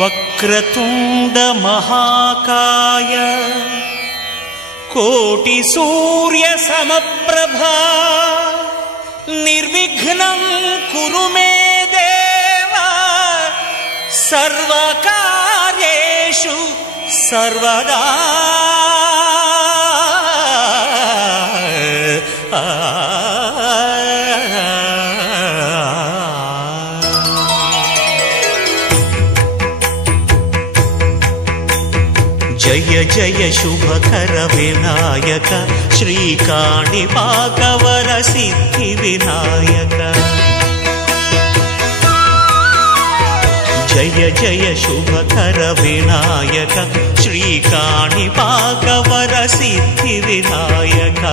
వక్రతుండ మహాకాయ కోటి సూర్య సమప్రభా నిర్విఘ్నం కురు మే దేవ సర్వకార్యేషు సర్వదా. జయ జయ శుభకర వినాయక శ్రీకాణిపాకవర సిద్ధి వినాయక. జయ జయ శుభకర వినాయక శ్రీకాణిపాకవర సిద్ధి వినాయక.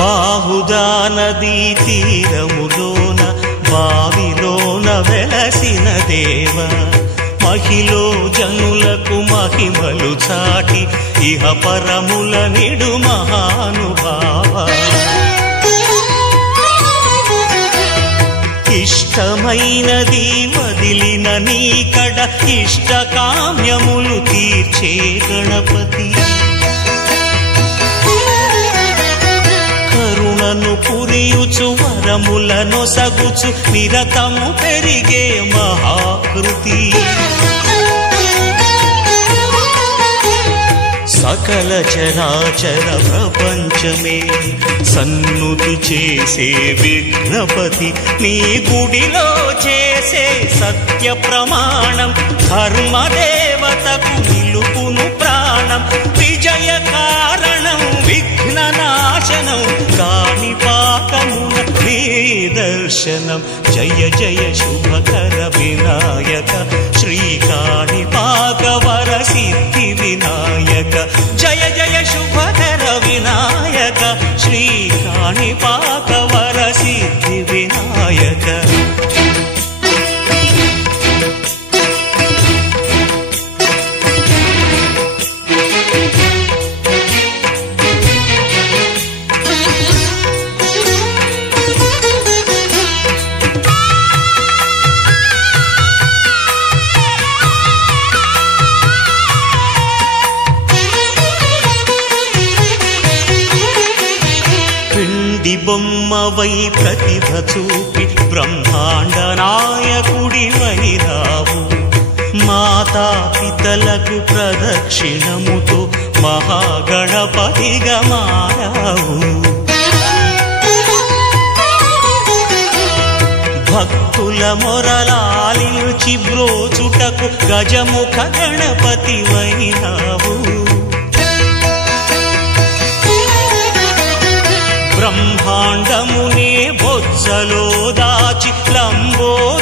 బాహుదా నదీ తీరములోన బావిలోన వెలసిన దేవ మహిలో జనులకు మహిమలు చాటి ఇహ పరముల నిడు మహానుభావ. ఇష్టమైనది వదిలిన నీకడ ఇష్ట కామ్యములు తీర్చే గణపతి. కరుణను పురియుచు వరములను సగుచు నిరతము పెరిగే మహాకృతి. సకల చరాచర ప్రపంచమే సన్నుతి చేసే విఘ్నపతి. నీ గుడిలో చేసే సత్య ప్రమాణం ధర్మదేవతకు నిలుపును ప్రాణం. విజయ కారణం విఘ్న నాశనం కాణిపాకమున నీ దర్శనం. జయ జయ శుభకర వినాయక శ్రీకాణిపాకవర సిద్ధి వినాయక. జయ జయ శుభకర వినాయక శ్రీకాణిపాకవర సిద్ధి వినాయక. బొమ్మవై ప్రతిభ చూపి బ్రహ్మాండ నాయకుడి వైరావు. మాతా పితలకు ప్రదక్షిణముతో మహాగణపతిగా మారావు. భక్తుల మొరలాలించి బ్రోచుటకు గజముఖ గణపతి వైరావు. బ్రహ్మాండమునే బొజ్జలో దాచి లంబోదరుడవై